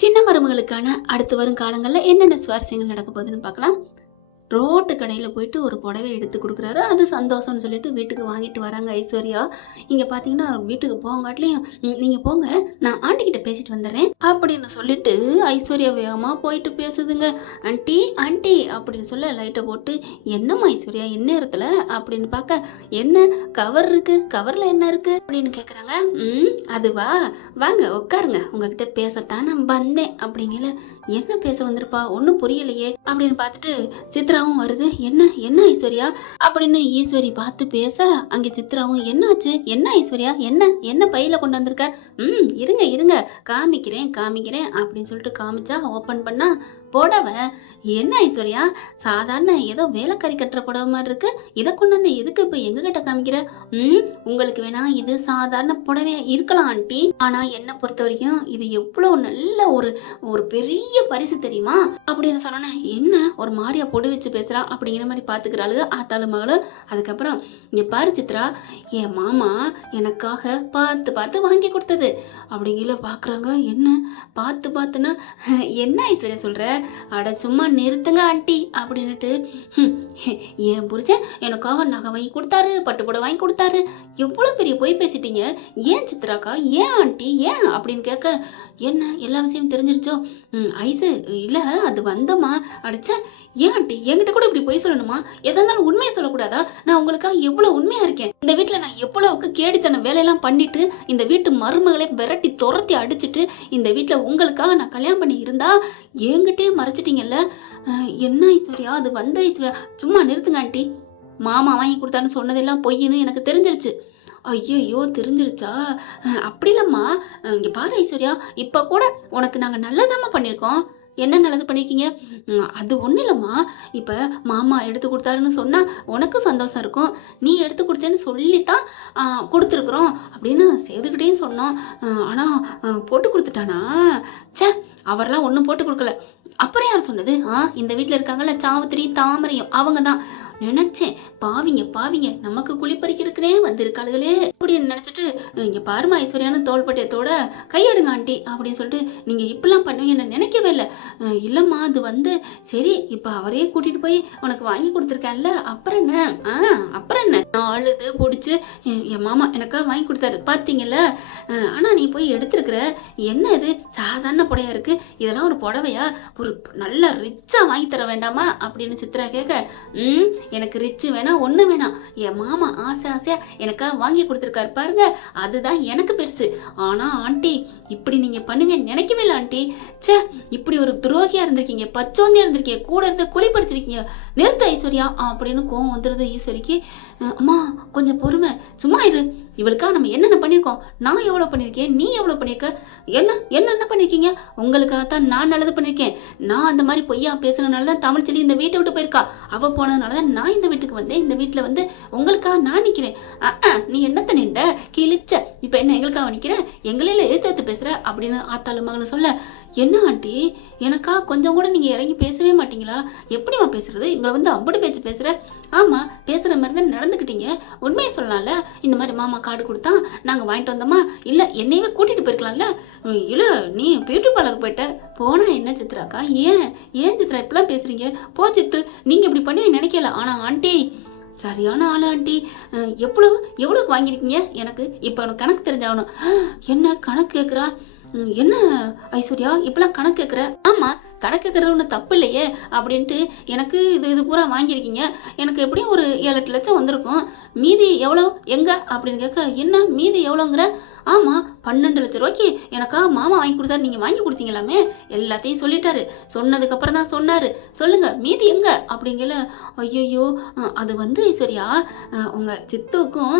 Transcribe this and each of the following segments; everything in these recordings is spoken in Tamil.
சின்ன மருமகளுக்கான அடுத்து வரும் காலங்களில் என்னென்ன சுவாரஸ்யங்கள் நடக்க போகுதுன்னு பார்க்கலாம். ரோட்டு கடையில் போயிட்டு ஒரு புடவை எடுத்து கொடுக்குறாரு. அது சந்தோஷம்னு சொல்லிட்டு வீட்டுக்கு வாங்கிட்டு வராங்க ஐஸ்வர்யா. இங்கே பார்த்தீங்கன்னா வீட்டுக்கு போங்காட்டிலையும் நீங்கள் போங்க, நான் ஆண்டிக்கிட்ட பேசிட்டு வந்துடுறேன் அப்படின்னு சொல்லிட்டு ஐஸ்வர்யா வேகமாக போயிட்டு பேசுதுங்க. ஆண்டி ஆண்டி அப்படின்னு சொல்ல லைட்டை போட்டு, என்னம்மா ஐஸ்வர்யா என்ன நேரத்தில் அப்படின்னு பார்க்க, என்ன கவர் இருக்கு, கவரில் என்ன இருக்கு அப்படின்னு கேட்குறாங்க. அதுவா, வாங்க உட்காருங்க, உங்ககிட்ட பேசத்தான் நான் வந்தேன் அப்படிங்கல. என்ன பேச வந்திருப்பா, ஒன்றும் புரியலையே அப்படின்னு பார்த்துட்டு சித்ராவும் வருது. என்ன என்ன ஐஸ்வர்யா அப்படின்னு ஈஸ்வரி பார்த்து பேச, அங்கே சித்ராவும் என்னாச்சு, என்ன ஐஸ்வர்யா, என்ன என்ன பையில கொண்டு வந்திருக்க, இருங்க இருங்க காமிக்கிறேன் காமிக்கிறேன் அப்படின்னு சொல்லிட்டு காமிச்சா ஓப்பன் பண்ணா புடவை. என்ன ஐஸ்வர்யா, சாதாரண ஏதோ வேலைக்காரி கட்டுற புடவை மாதிரி இருக்கு, இதை கொண்டு வந்து எதுக்கு இப்போ எங்ககிட்ட காமிக்கிற? உங்களுக்கு வேணா இது சாதாரண புடவையா இருக்கலாம் ஆண்டி, ஆனா என்னை பொறுத்த வரைக்கும் இது எவ்வளவு நல்ல ஒரு ஒரு பெரிய பரிசு தெரியுமா அப்படின்னு சொன்னோன்னே, என்ன ஒரு மாதிரியா பொடி வச்சு பேசுறா அப்படிங்கிற மாதிரி பாத்துக்கிறாளுங்க ஆத்தாளு மகளும். அதுக்கப்புறம், இங்க பாரு சித்ரா, என் மாமா எனக்காக பார்த்து பார்த்து வாங்கி கொடுத்தது அப்படிங்கிற பாக்குறாங்க. என்ன பார்த்து பார்த்துன்னா என்ன ஐஸ்வர்யா சொல்ற? அட சும்மா நிறுத்துங்க ஆண்டி அப்படின்னுட்டு, என் புருஷன் எனக்காக நகை வாங்கி கொடுத்தாரு, பட்டுப்புடவை வாங்கி கொடுத்தாரு, எவ்வளவு பெரிய பொய் பேசிட்டீங்க, ஏன் சித்ராக்கா, ஏன் ஆண்டி, ஏன் அப்படின்னு கேட்க, என்ன எல்லா விஷயம் தெரிஞ்சிருச்சோ? ஐசு இல்ல அது வந்தமா அடிச்ச, ஏன் ஆண்டி என்கிட்ட கூட இப்படி பொய் சொல்லணுமா? எதா இருந்தாலும் உண்மையை சொல்லக்கூடாதா? நான் உங்களுக்காக எவ்வளவு உண்மையா இருக்கேன். இந்த வீட்டுல நான் எவ்வளவுக்கு கேடித்தன வேலையெல்லாம் பண்ணிட்டு இந்த வீட்டு மருமகளை விரட்டி துரத்தி அடிச்சுட்டு இந்த வீட்டுல உங்களுக்காக நான் கல்யாணம் பண்ணி இருந்தா என்கிட்டயே மறைச்சிட்டீங்கல்ல. என்ன ஐஸ்வர்யா, அது வந்த ஐஸ்வர்யா, சும்மா நிறுத்துங்க ஆண்டி. மாமா வாங்கி கொடுத்தான்னு சொன்னதெல்லாம் பொய்ன்னு எனக்கு தெரிஞ்சிருச்சு. ஐயோ தெரிஞ்சிருச்சா? அப்படி இல்லம்மா, இங்க பாரு ஐஸ்வர்யா, இப்ப கூட உனக்கு நாங்க நல்லதாம்மா பண்ணிருக்கோம். என்ன நல்லது பண்ணிருக்கீங்க? அது ஒண்ணு இல்லம்மா, இப்ப மாமா எடுத்து கொடுத்தாருன்னு சொன்னா உனக்கு சந்தோஷம் இருக்கும், நீ எடுத்து கொடுத்தேன்னு சொல்லித்தான் கொடுத்துருக்குறோம் அப்படின்னு சேதுக்கிட்டேயும் சொன்னோம். ஆனா போட்டு கொடுத்துட்டானா? சே, அவரெல்லாம் ஒன்றும் போட்டு கொடுக்கல. அப்புறம் யார் சொன்னது? இந்த வீட்டில் இருக்காங்கல்ல சாவுத்திரி தாமரையும், அவங்க தான். நினைச்சேன், பாவிங்க பாவிங்க நமக்கு குளிப்பறிக்கிறதுக்குனே வந்திருக்காளுகளே அப்படின்னு நினைச்சிட்டு, இங்க பாருமா ஐஸ்வர்யானு தோள்பட்டியத்தோட கையெடுங்க ஆண்டி அப்படின்னு சொல்லிட்டு, நீங்க இப்பெல்லாம் பண்ணுவீங்க என்ன நினைக்கவே இல்லை. இல்லம்மா அது வந்து சரி, இப்ப அவரே கூட்டிட்டு போய் உனக்கு வாங்கி கொடுத்துருக்கேன்ல, அப்புறம் என்ன? அப்புறம் என்ன, நான் அழுது பிடிச்சு என் மாமா எனக்கா வாங்கி கொடுத்தாரு பாத்தீங்கல்ல. ஆனா நீ போய் எடுத்திருக்கிற, என்ன இது சாதாரண புடவையா இருக்கு, இதெல்லாம் ஒரு புடவையா? ஒரு நல்ல ரிச்சா வாங்கி தர வேண்டாமா அப்படின்னு சித்ரா கேட்க, எனக்கு ரிச்சு வேணாம் ஒண்ணு வேணாம், என் மாமா ஆசை ஆசையா எனக்காக வாங்கி கொடுத்துருக்காரு பாருங்க, அதுதான் எனக்கு பெருசு. ஆனா ஆண்டி இப்படி நீங்க பண்ணுவீங்க நினைக்கவே இல்லை ஆண்டி. சே, இப்படி ஒரு துரோகியா இருந்திருக்கீங்க, பச்சோந்தியா இருந்திருக்கீங்க, கூட இருந்து குழி பறிச்சிருக்கீங்க. நிறுத்த ஐஸ்வர்யா அப்படின்னு கோவம் வந்துருது ஈஸ்வரிக்கு. அம்மா கொஞ்சம் பொறுமை, சும்மா இரு, இவளுக்காக நம்ம என்னென்ன பண்ணியிருக்கோம், நான் எவ்வளவு பண்ணியிருக்கேன், நீ எவ்வளவு பண்ணியிருக்க, என்ன பண்ணியிருக்கீங்க? உங்களுக்காகத்தான் நான் நல்லது பண்ணியிருக்கேன். நான் அந்த மாதிரி பொய்யா பேசுனதுனாலதான் தமிழ் செடி இந்த வீட்டை விட்டு போயிருக்கா, அவ போனதுனாலதான் நான் இந்த வீட்டுக்கு வந்தேன், இந்த வீட்டுல வந்து உங்களுக்காக நான் நிக்கிறேன். நீ என்னத்த நின்ற கிழிச்ச, இப்ப என்ன எங்களுக்காக நிக்கிற, எங்களையில எடுத்து பேசுற அப்படின்னு ஆத்தாளு மகனை சொல்ல, என்ன ஆண்டி எனக்கா கொஞ்சம் கூட நீங்க இறங்கி பேசவே மாட்டீங்களா? எப்படிமா பேசுறது, எங்களை வந்து அப்படி பேச்சு பேசுற? ஆமா பேசுற மாதிரி தான் நடந்துக்கிட்டீங்க, உண்மையை சொல்லலாம்ல. இந்த மாதிரி மாமா கார்டு கொடுத்தா நாங்க வாங்கிட்டு வந்தோமா, இல்ல என்னையவே கூட்டிட்டு போயிருக்கலாம்ல. இல்ல நீ பியூட்டி பார்லர் போயிட்ட, போனா என்ன சித்ராக்கா, ஏன் சித்ரா இப்பெல்லாம் பேசுறீங்க? போ சித்து, நீங்க இப்படி பண்ணி நினைக்கல. ஆனா ஆண்டி சரியான ஆளு ஆண்டி, எவ்வளவுக்கு வாங்கியிருக்கீங்க எனக்கு இப்ப எனக்கு கணக்கு தெரிஞ்சாகணும். என்ன கணக்கு கேக்குறா? என்ன ஐஸ்வர்யா இப்பெல்லாம் கணக்கு கேட்குற? ஆமா கணக்கு கேட்கறது ஒன்றும் தப்பு இல்லையே அப்படின்ட்டு எனக்கு இது பூரா வாங்கியிருக்கீங்க, எனக்கு எப்படியும் ஒரு 7-8 லட்சம் வந்திருக்கும், மீதி எவ்வளோ எங்க அப்படின்னு கேட்க, என்ன மீதி எவ்வளோங்கிற? ஆமா 12 லட்சம் ரூபாய்க்கு எனக்கா மாமா வாங்கி கொடுத்தாரு, நீங்க வாங்கி கொடுத்தீங்களாமே, எல்லாத்தையும் சொல்லிட்டாரு. சொன்னதுக்கு அப்புறம் தான் சொன்னாரு, சொல்லுங்க மீதி எங்க அப்படிங்கல. ஐயோ அது வந்து ஐஸ்வர்யா, உங்க சித்துவுக்கும்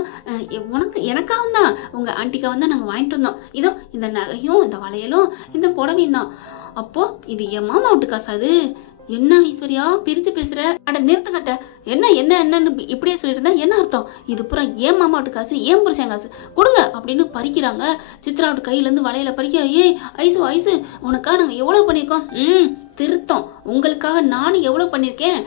உனக்கு எனக்காகவும் தான் உங்க ஆண்டிக்காகவும் தான் நாங்க வாங்கிட்டு வந்தோம். இதோ இந்த நகையும் இந்த வளையலும் இந்த புடவையும் தான். அப்போ இது என் மாமா வீட்டு காசு. அது என்ன ஐஸ்வர்யா பிரிச்சு பேசுற? அட நிறுத்துங்கத்த, என்னன்னு இப்படியே சொல்லிட்டு இருந்தா என்ன அர்த்தம்? இது பூரா ஏன் மாமா வீட்டு காசு, ஏன் புருஷன் காசு, கொடுங்க அப்படின்னு பறிக்கிறாங்க. சித்ராவோட கையில இருந்து வளையல பறிக்க, ஐசு உனக்கா நாங்க எவ்வளவு பண்ணிருக்கோம், திருத்தம். உங்களுக்காக நானும் எவ்வளவு பண்ணிருக்கேன்.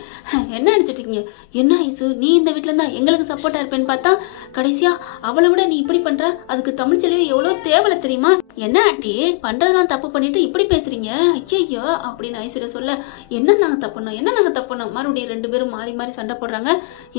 என்ன நினைச்சிட்டீங்க? என்ன ஐசு, நீ இந்த வீட்டுல இருந்தா எங்களுக்கு சப்போர்ட்டா இருப்பேன்னு பார்த்தா கடைசியா அவளை விட நீ இப்படி பண்ற. அதுக்கு தமிழ்ச்செல்வி எவ்வளவு தேவலை தெரியுமா? என்ன ஆண்டி, பண்றதெல்லாம் தப்பு பண்ணிட்டு இப்படி பேசுறீங்க? ஐயோ அப்படின்னு ஐஸ்வர்யா சொல்ல, என்ன நாங்க தப்புனோம், என்ன நாங்க தப்புனோம்? மறுபடியும் 2 பேரும் மாறி மாறி சண்டை போடுறாங்க.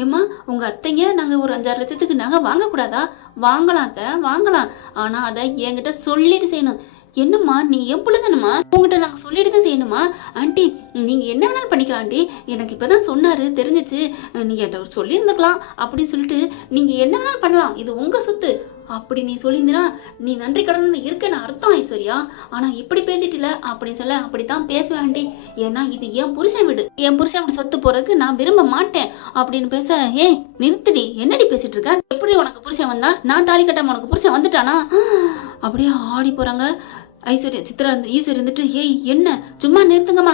ஏமா, உங்க அத்தைங்க நாங்க ஒரு 5-6 லட்சத்துக்கு நகை வாங்க கூடாதா? வாங்கலாம் அத்தை, வாங்கலாம். ஆனா அதை என்கிட்ட சொல்லிட்டு செய்யணும். என்னம்மா, நீ என் பிள்ளை தானம்மா, உங்ககிட்ட நாங்க சொல்லிட்டு தான் செய்யணுமா? ஆண்டி, நீங்க என்ன வேணாலும் பண்ணிக்கலாம் ஆண்டி, எனக்கு இப்பதான் சொன்னாரு, தெரிஞ்சிச்சு, நீங்க என்கிட்ட சொல்லி இருந்துக்கலாம் அப்படின்னு சொல்லிட்டு நீங்க என்ன வேணாலும் பண்ணலாம், இது உங்க சொத்து அப்படி நீ சொல்லியிருந்தீனா நீ நன்றி கடன் இருக்கேன்னு அர்த்தம் ஐஸ்வர்யா. ஆனா இப்படி பேசிட்டில அப்படின்னு சொல்ல, அப்படித்தான் பேசுவேன் ஆண்டி, ஏன்னா இது என் புருஷன் வீடு, என் புருஷன் அப்படி சொத்து போறதுக்கு நான் விரும்ப மாட்டேன் அப்படின்னு பேச, ஏய் நிறுத்துடி, என்னடி பேசிட்டு இருக்க? எப்படி உனக்கு புருஷன் வந்தா? நான் தாலி கட்டாம உனக்கு புருஷன் வந்துட்டானா? அப்படியே ஆடி போறாங்க. ஐஸ்வர்யா சித்ரா ஈஸ்வரி இருந்துட்டு, ஏய் என்ன, சும்மா நிறுத்துங்கம்மா,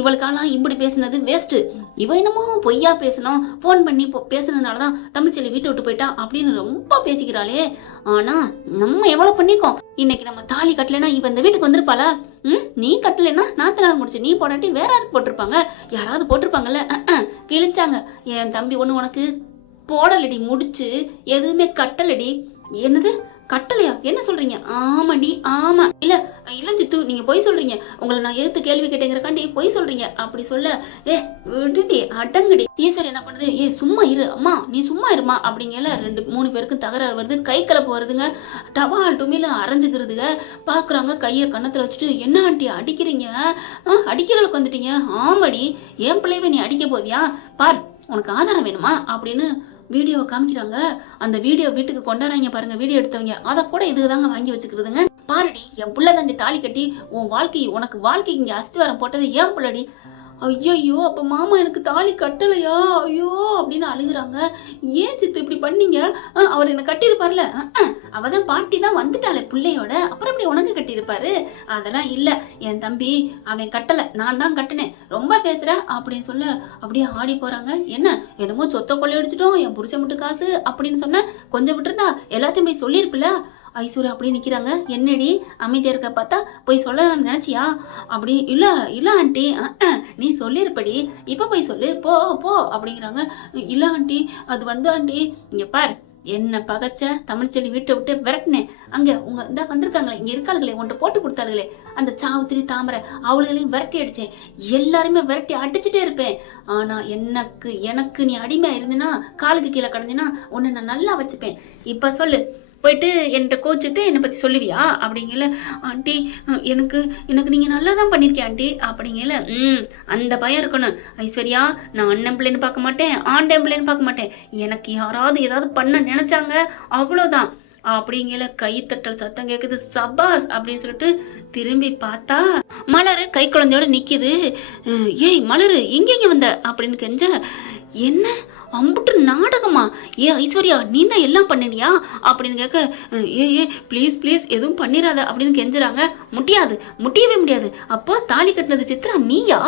இவளுக்காலாம் இப்படி பேசுனது வேஸ்ட். இவ என்னமோ பொய்யா பேசணும், போன் பண்ணி பேசுனதுனாலதான் தமிழ்ச்செல்வி வீட்டை விட்டு போயிட்டா அப்படின்னு ரொம்ப பேசிக்கிறாளே. ஆனா நம்ம எவ்வளவு பண்ணிருக்கோம். இன்னைக்கு நம்ம தாலி கட்டலைன்னா இவ இந்த வீட்டுக்கு வந்திருப்பாளா? நீ கட்டலைன்னா நாத்தனார் முடிச்சு நீ போடாட்டி வேற யாருக்கு போட்டிருப்பாங்க? யாராவது போட்டிருப்பாங்கல்ல. கிழிச்சாங்க. என் தம்பி ஒண்ணு உனக்கு போடலடி, முடிச்சு எதுவுமே கட்டலடி. என்னது கட்டளையா? என்ன சொல்றீங்க? ஆமாடி, ஆமா. இல்ல இல்ல சித்து, நீங்க பொய் சொல்றீங்க, உங்களை நான் எதிர்த்து கேள்வி கேட்டேங்கிறக்காண்டி பொய் சொல்றீங்க அப்படி சொல்ல, விடுடி, அடங்குடி. ஈஸ்வரி என்ன பண்ணுது, சும்மா இரு அம்மா, நீ சும்மா இருமா அப்படிங்கல. 2-3 பேருக்கும் தகராறு வருது, கை கலப்பு வருதுங்க, டபால் டுமில அரைஞ்சுக்கிறதுங்க. பாக்குறாங்க, கையை கண்ணத்துல வச்சுட்டு, என்ன ஆண்டி அடிக்கிறீங்க? அடிக்கிறவளுக்கு வந்துட்டீங்க? ஆமாடி, என் பிள்ளைவே நீ அடிக்க போவியா? பார், உனக்கு ஆதாரம் வேணுமா அப்படின்னு வீடியோவை காமிக்கிறாங்க. அந்த வீடியோ வீட்டுக்கு கொண்டாடுறாங்க பாருங்க, வீடியோ எடுத்தவங்க அதை கூட இதுதாங்க வாங்கி வச்சுக்கிறதுங்க. பாருடி, என் புள்ள தாண்டி தாலி கட்டி உன் வாழ்க்கை, உனக்கு வாழ்க்கைக்கு இங்க அஸ்திவாரம் போட்டது ஏன் புள்ளடி? ஐயோ, அப்ப மாமா எனக்கு தாலி கட்டலையா? ஐயோ அப்படின்னு அழுகுறாங்க. ஏன் சித்து இப்படி பண்ணீங்க? அவர் என்ன கட்டியிருப்பார்ல? அவதான் பாட்டி தான் வந்துட்டாளே பிள்ளையோட, அப்புறம் எப்படி உனக்கு கட்டியிருப்பாரு? அதெல்லாம் இல்ல, என் தம்பி அவன் கட்டல, நான் தான் கட்டினேன், ரொம்ப பேசுற அப்படின்னு சொல்ல அப்படியே ஆடி போறாங்க. என்ன என்னமோ சொத்தை கொள்ளையடிச்சிட்டோம், என் புருஷன் மட்டும் காசு அப்படின்னு சொன்ன, கொஞ்சம் விட்டுருந்தா எல்லாத்தையும் போய் சொல்லியிருப்பில்ல. ஐஸ்வர்யா அப்படி நிக்கிறாங்க. என்னடி அமைதியா இருக்க? பார்த்தா போய் சொல்லலாம்னு நினைச்சியா? அப்படி இல்ல இல்ல ஆண்டி, நீ சொல்லிருப்படி, இப்ப போய் சொல்லு, போ போ அப்படிங்கிறாங்க. இல்ல ஆண்டி, அது வந்து ஆண்டி, இங்க பார், என்ன பகச்ச தமிழ்ச்செல்வி வீட்டை விட்டு விரட்டினேன். அங்க உங்க இந்த வந்திருக்காங்களே, இங்க இருக்காளுங்களே, உன்ட்ட போட்டு கொடுத்தாளுங்களே, அந்த சாவுத்திரி தாமரை, அவளுகளையும் விரட்டி அடிச்சேன். எல்லாருமே விரட்டி அடிச்சுட்டே இருப்பேன். ஆனா எனக்கு நீ அடிமையா இருந்தீன்னா, காலுக்கு கீழே கடந்தீன்னா உன்னை நான் நல்லா வச்சுப்பேன். இப்ப சொல்லு, போயிட்டு என்கிட்ட கோச்சிட்டு என்னை பத்தி சொல்லுவியா அப்படிங்கல. ஆண்டி, எனக்கு நீங்க நல்லா தான் பண்ணிருக்கேன் ஆண்டி அப்படிங்கல. அந்த பயம் இருக்கணும் ஐஸ்வர்யா. நான் அண்ணன் பிள்ளைன்னு பார்க்க மாட்டேன், ஆண்டன் பிள்ளைன்னு பார்க்க மாட்டேன். எனக்கு யாராவது ஏதாவது பண்ண நினைச்சாங்க அவ்வளவுதான் அப்படிங்கல. கைத்தட்டல் சத்தம் கேக்குது. சபாஸ் அப்படின்னு சொல்லிட்டு திரும்பி பார்த்தா மலரு கை குழந்தையோட நிக்குது. ஏய் மலரு, எங்க வந்த அப்படின்னு கெஞ்ச, என்ன அம்புட்டு நாடகமா? ஐஸ்வர்யா, நீ தான் எல்லாம் பண்ணினியா அப்படின்னு கேட்க, ப்ளீஸ் ப்ளீஸ் எதுவும் பண்ணிடாத அப்படின்னு கெஞ்சுறாங்க. முடியவே முடியாது. அப்போ தாலி கட்டினது சித்ரா நீயா?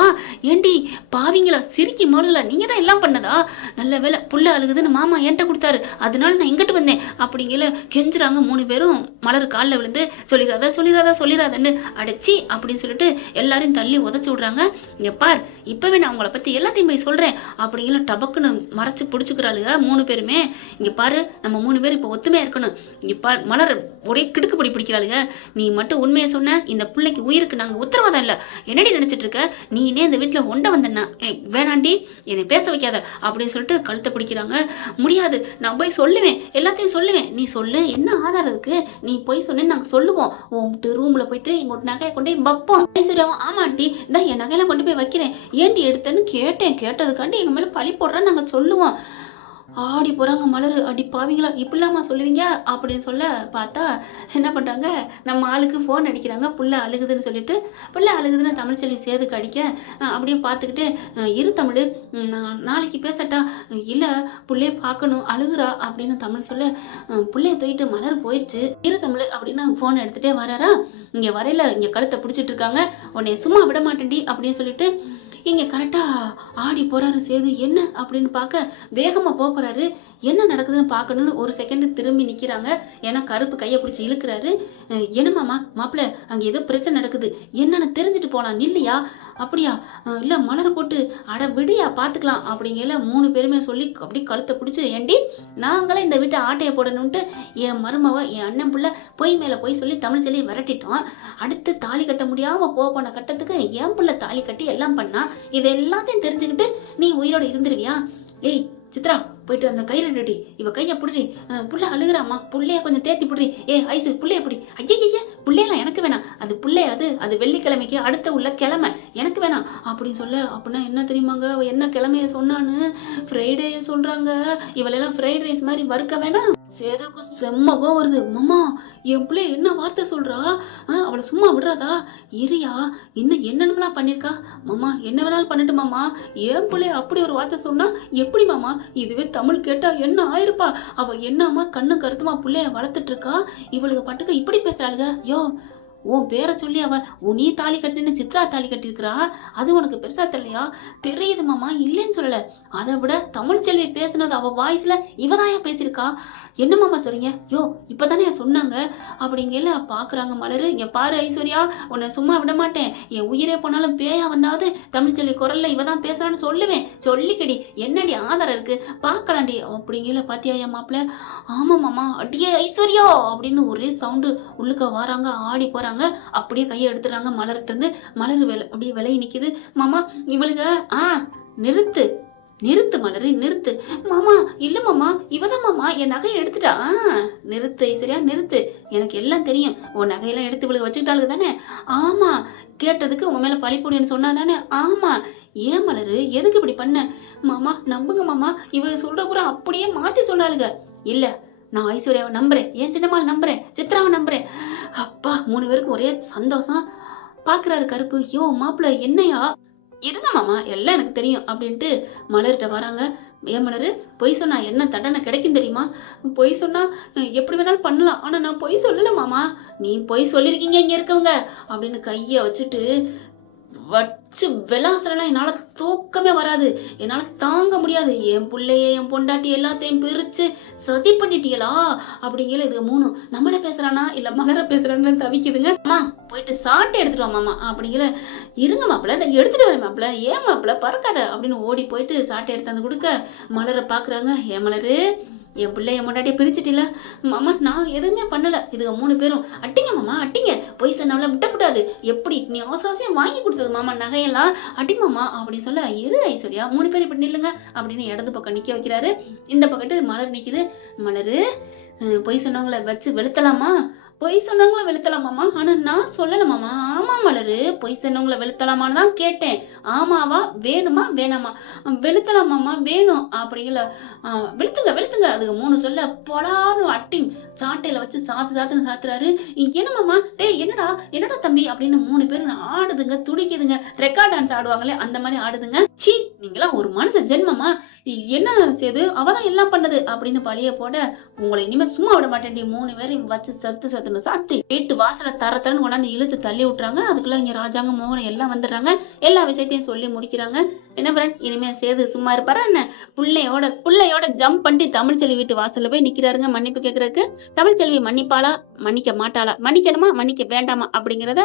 ஏண்டி பாவிங்களா, சிரிக்கி மோடுங்களா, நீங்க தான் எல்லாம் பண்ணதா? நல்ல வேலை புள்ள அழுகுதுன்னு மாமா என்கிட்ட கொடுத்தாரு, அதனால நான் இங்கிட்டு வந்தேன் அப்படிங்கல கெஞ்சுறாங்க. 3 பேரும் மலர் காலில் விழுந்து, சொல்லிடாதன்னு அடைச்சி அப்படின்னு சொல்லிட்டு எல்லாரையும் தள்ளி உதச்சு விடுறாங்க. இங்க பார், இப்பவே நான் உங்களை பத்தி எல்லாத்தையும் போய் சொல்றேன் அப்படிங்கல. டபக்குன்னு மறைச்சு பிடிச்சுக்கிறாளுங்க 3 பேருமே. இங்க பாரு, நம்ம 3 பேரும் இப்ப ஒத்துமையா இருக்கணும். இங்க பாரு மலர், ஒரே கிடுக்கு பிடிக்கிறாளுங்க. நீ மட்டும் உண்மையை சொன்ன, இந்த பிள்ளைக்கு உயிருக்கு நாங்க உத்தரவாதம் இல்ல. என்னடி நினைச்சிட்டு இருக்க? நீனே இந்த வீட்டுல ஒண்ட வந்தனா? வேணாண்டி, என்னை பேச வைக்காத அப்படின்னு சொல்லிட்டு கழுத்தை பிடிக்கிறாங்க. முடியாது, நான் போய் சொல்லுவேன், எல்லாத்தையும் சொல்லுவேன். நீ சொல்லு, என்ன ஆதாரம் இருக்கு? நீ போய் சொன்னேன்னு நாங்க சொல்லுவோம். உன் ரூம்ல போயிட்டு எங்க நகையை கொண்டு போய் வைப்போம். ஐஸ்வர்யாவும், ஆமாண்டி, இந்த என் நகையெல்லாம் கொண்டு போய் வைக்கிறேன். ஏண்டி எடுத்தேன்னு கேட்டதுக்காண்டி எங்க மேல பழி போடுறான்னு நாங்க சொல்லுவோம். ஆடி போறாங்க மலரு. அடி பாவீங்களா, இப்படிலாமா சொல்லுவீங்க அப்படின்னு சொல்ல பார்த்தா என்ன பண்றாங்க, நம்ம ஆளுக்கு போன் அடிக்கிறாங்க. புள்ள அழுகுதுன்னு சொல்லிட்டு, புள்ள அழுகுதுன்னு தமிழ்ச்செல்வி சேதுக்கு அடிக்க, அப்படியே பார்த்துக்கிட்டு, இரு தமிழ், நாளைக்கு பேசட்டா? இல்ல, புள்ளைய பார்க்கணும், அழுகுறா அப்படின்னு தமிழ் சொல்ல, புள்ளைய தூக்கிட்டு மலர் போயிடுச்சு, இரு தமிழ் அப்படின்னு போன் எடுத்துட்டே வராரா. இங்க வரையில இங்க கழுத்தை பிடிச்சிட்டு இருக்காங்க. உன்னை சும்மா விட மாட்டேன்டி அப்படின்னு சொல்லிட்டு இங்க கரெக்டா ஆடி போறாரு சேது. என்ன அப்படின்னு பார்க்க வேகமா போறாரு. என்ன நடக்குதுன்னு பார்க்கணும்னு ஒரு செகண்ட் திரும்பி நிக்கிறாங்க. ஏன்னா கருப்பு கையை பிடிச்சி இழுக்கிறாரு. என்ன மாப்பிள்ள, அங்க ஏதோ பிரச்சனை நடக்குது, என்னன்னு தெரிஞ்சுட்டு போலாம், இல்லையா அப்படியா இல்லை மலரை போட்டு அட விடியா பார்த்துக்கலாம் அப்படிங்கல 3 பேருமே சொல்லி அப்படி கழுத்தை பிடிச்சி ஏண்டி நாங்களே இந்த வீட்டை ஆட்டையை போடணும்ட்டு என் மருமவ என் அண்ணன் புள்ள பொய் மேலே போய் சொல்லி தமிழ்ச்செல்வி விரட்டிட்டோம். அடுத்து தாலி கட்ட முடியாமல் போன கட்டத்துக்கு என் புள்ள தாலி கட்டி எல்லாம் பண்ணா. இது எல்லாத்தையும் தெரிஞ்சுக்கிட்டு நீ உயிரோட இருந்துருவியா? ஏய் சித்ரா, போயிட்டு அந்த கயிறு ரெடி, இவ கையை பிடுறி, புள்ள அழுகுறாமா, புள்ளைய கொஞ்சம் தேத்தி பிடுறி. ஐசு புள்ளைய பிடி. ஐயா புள்ளையெல்லாம் எனக்கு வேணாம், அது புள்ளை, அது வெள்ளிக்கிழமைக்கு அடுத்த உள்ள கிழமை, எனக்கு வேணாம் அப்படின்னு சொல்ல. அப்படின்னா என்ன தெரியுமாங்க, அவ என்ன கிழமைய சொன்னான்னு ஃப்ரைடே சொல்றாங்க. இவளெல்லாம் ஃப்ரைட் ரைஸ் மாதிரி வறுக்க வேணாம். சேதுக்கு செம்மகம் வருது. மாமா என் பிள்ளை என்ன வார்த்தை சொல்றா, அவளை சும்மா விடுறாதா? இரியா இன்னும் என்னென்னலாம் பண்ணிருக்கா மாமா, என்ன வேணாலும் பண்ணிட்டு மாமா. என் பிள்ளை அப்படி ஒரு வார்த்தை சொன்னா எப்படி மாமா? இதுவே தமிழ் கேட்டா என்ன ஆயிருப்பா? அவ என்னம்மா கண்ணு கருத்துமா பிள்ளைய வளர்த்துட்டு இருக்கா, இவளுக்கு பட்டுக்க இப்படி பேசுறாளுங்க. யோ உன் பேரை சொல்லி அவ நீ தாலி கட்டினு சித்ரா தாலி கட்டிருக்கிறா, அது உனக்கு பெருசா தெரியலையா? தெரியுது மாமா, இல்லைன்னு சொல்லல. அதை விட தமிழ்ச்செல்வி பேசுனது அவ வாய்ஸ்ல இவதாயா பேசியிருக்கா. என்ன மாமா சொல்றீங்க? யோ இப்பதானே சொன்னாங்க அப்படிங்கல பாக்குறாங்க மலரு. இங்க பாரு ஐஸ்வர்யா, உன்னை சும்மா விட மாட்டேன். என் உயிரே போனாலும் பேயா வந்தாவது தமிழ்ச்செல்வி குரல்ல இவதான் பேசுறான்னு சொல்லுவேன். சொல்லிக்கடி, என்னடி ஆதாரம் இருக்கு பாக்கலாண்டி அப்படிங்கல. பாத்தியா என் மாப்பிள்ள? ஆமா மாமா. அடியே ஐஸ்வர்யா அப்படின்னு ஒரே சவுண்டு உள்ளுக்க வராங்க, ஆடி போறாங்க. அப்படியே கையை எடுத்துறாங்க மலர்கிட்ட இருந்து. மலர் அப்படியே விலகி நிக்குது. மாமா இவளுங்க நிறுத்து மலரு, நிறுத்து. மாமா இல்ல மாமா, இவதான் மாமா என் நகையை எடுத்துட்டா. நிறுத்து ஐஸ்வர்யா நிறுத்து, எனக்கு எல்லாம் தெரியும். உன் நகையெல்லாம் எடுத்து இவளுக்கு வச்சுக்கிட்டாளுங்க தானே? ஆமா, கேட்டதுக்கு உன் மேல பழி போடுன்னு சொன்னா தானே? ஆமா. ஏன் மலரு எதுக்கு இப்படி பண்ண? மாமா நம்புங்க மாமா, இவ சொல்ற பூரா அப்படியே மாத்தி சொன்னாளுங்க. இல்ல நான் ஐஸ்வர்யாவை நம்புறேன், என் சின்னம்மாவை நம்புறேன், சித்ராவை நம்புறேன். அப்பா 3 பேருக்கு ஒரே சந்தோஷம். பாக்குறாரு கருப்பு. யோ மாப்பிள்ள என்னையா? இருங்க மாமா, எல்லாம் எனக்கு தெரியும் அப்படின்ட்டு மலர்கிட்ட வராங்க. ஏன் மலரு, பொய் சொன்னா என்ன தண்டனை கிடைக்கும் தெரியுமா? பொய் சொன்னா எப்படி வேணாலும் பண்ணலாம், ஆனா நான் பொய் சொல்லல மாமா. நீ பொய் சொல்லிருக்கீங்க இங்க இருக்கவங்க அப்படின்னு கைய வச்சுட்டு வச்சு விளாசலாம். என்னால தூக்கமே வராது, என்னால தாங்க முடியாது. என் பிள்ளைய என் பொண்டாட்டி எல்லாத்தையும் பிரிச்சு சதி பண்ணிட்டீங்களா அப்படிங்கிற. இது 3 நம்மள பேசுறானா இல்ல மலர பேசுறான்னு தவிக்குதுங்க. அம்மா போயிட்டு சாட்டை எடுத்துட்டு வா மாமா அப்படிங்கிற. இருங்க மாப்பிள்ள, இதை எடுத்துட்டு வரேன் மாப்பிள்ள. ஏன் மாப்பிள்ள பறக்காத அப்படின்னு ஓடி போயிட்டு சாட்டை எடுத்தாந்து கொடுக்க மலரை பாக்குறாங்க. ஏன் மலரு, என் பிள்ளை என் முன்னாடியே பிரிச்சுட்டில மாமா, நான் எதுவுமே பண்ணல. இதுங்க 3 பேரும் அட்டிங்க மாமா, அட்டிங்க. பொய் சொன்னால விட்டக்கூடாது. எப்படி நீ ஆசாசியம் வாங்கி கொடுத்தது மாமா நகையெல்லாம், அடி மாமா அப்படின்னு சொல்ல. இரு ஐஸ்வர்யா 3 பேர் இப்படி நில்லுங்க அப்படின்னு இடது பக்கம் நிக்க வைக்கிறாரு. இந்த பக்கத்து மலர் நிக்குது. மலரு, பொய் சொன்னவங்களை வச்சு வெளுத்தலாமா? பொய் சொன்னவங்கள வெளுத்தலாமாமா? ஆனா நான் சொல்லல மாமா. ஆமா மலரு, பொய் சொன்னவங்கள வெளுத்தலாமான்னு தான் கேட்டேன். ஆமாவா வேணுமா வேணாமா? வெளுத்தலாமாமா, வேணும் அப்படிங்கல. வெளுத்துங்க. அதுக்கு 3 சொல்ல பொலான்னு அட்டி சாட்டையில வச்சு சாத்துன்னு சாத்துறாரு. என்ன மாமா, டேய் என்னடா தம்பி அப்படின்னு 3 பேரும் ஆடுதுங்க, துடிக்குதுங்க. ரெக்கார்ட் டான்ஸ் ஆடுவாங்களே அந்த மாதிரி ஆடுதுங்க. சீ, நீங்களா ஒரு மனுஷ ஜென்மமா? என்ன செய்து அவதான் எல்லாம் பண்ணது அப்படின்னு பழிய போட, உங்களை இனிமே சும்மா விட மாட்டேன். 3 பேரையும் வச்சு சத்துன்னு சாத்தி வீட்டு வாசல தரன்னு கொண்டாந்து இழுத்து தள்ளி விட்டுறாங்க. அதுக்குள்ள இங்க ராஜாங்க மோகனம் எல்லாம் வந்துடுறாங்க. எல்லா விஷயத்தையும் சொல்லி முடிக்கிறாங்க. என்ன ஃப்ரெண்ட், இனிமே சேது சும்மா இருப்பாரா என்ன? புள்ளையோட ஜம்ப் பண்ணி தமிழ்ச்செல்வி வீட்டு வாசல்ல போய் நிக்கிறாருங்க மன்னிப்பு கேட்கறதுக்கு. தமிழ்ச்செல்வி மன்னிப்பாளா மன்னிக்க மாட்டாளா, மன்னிக்கணுமா மன்னிக்க வேண்டாமா அப்படிங்கறத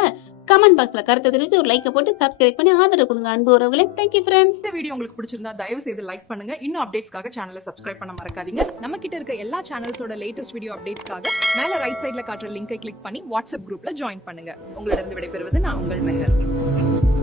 கமெண்ட் பாக்ஸ்ல கருத்தை தெரிவிச்சு ஒரு லைக்கை போட்டு சப்ஸ்கிரைப் பண்ணி ஆதரவு கொடுங்க அன்பு உறவுகளே. Thank you friends. இந்த வீடியோ உங்களுக்கு பிடிச்சிருந்தா தயவு செய்து லைக் பண்ணுங்க. இன்னும் அப்டேட்ஸ்க்காக சேனலை சப்ஸ்கிரைப் பண்ண மறக்காதீங்க. நம்ம கிட்ட இருக்க எல்லா சேனல்ஸோட லேட்டஸ்ட் வீடியோ அப்டேட்ஸ்க்காக மேல ரைட் சைட்ல காட்டுற லிங்கை கிளிக் பண்ணி வாட்ஸ்அப் குரூப்ல ஜாயின் பண்ணுங்க. உங்களிடம் விடைபெறுவது நான் உங்கள் மெஹர்.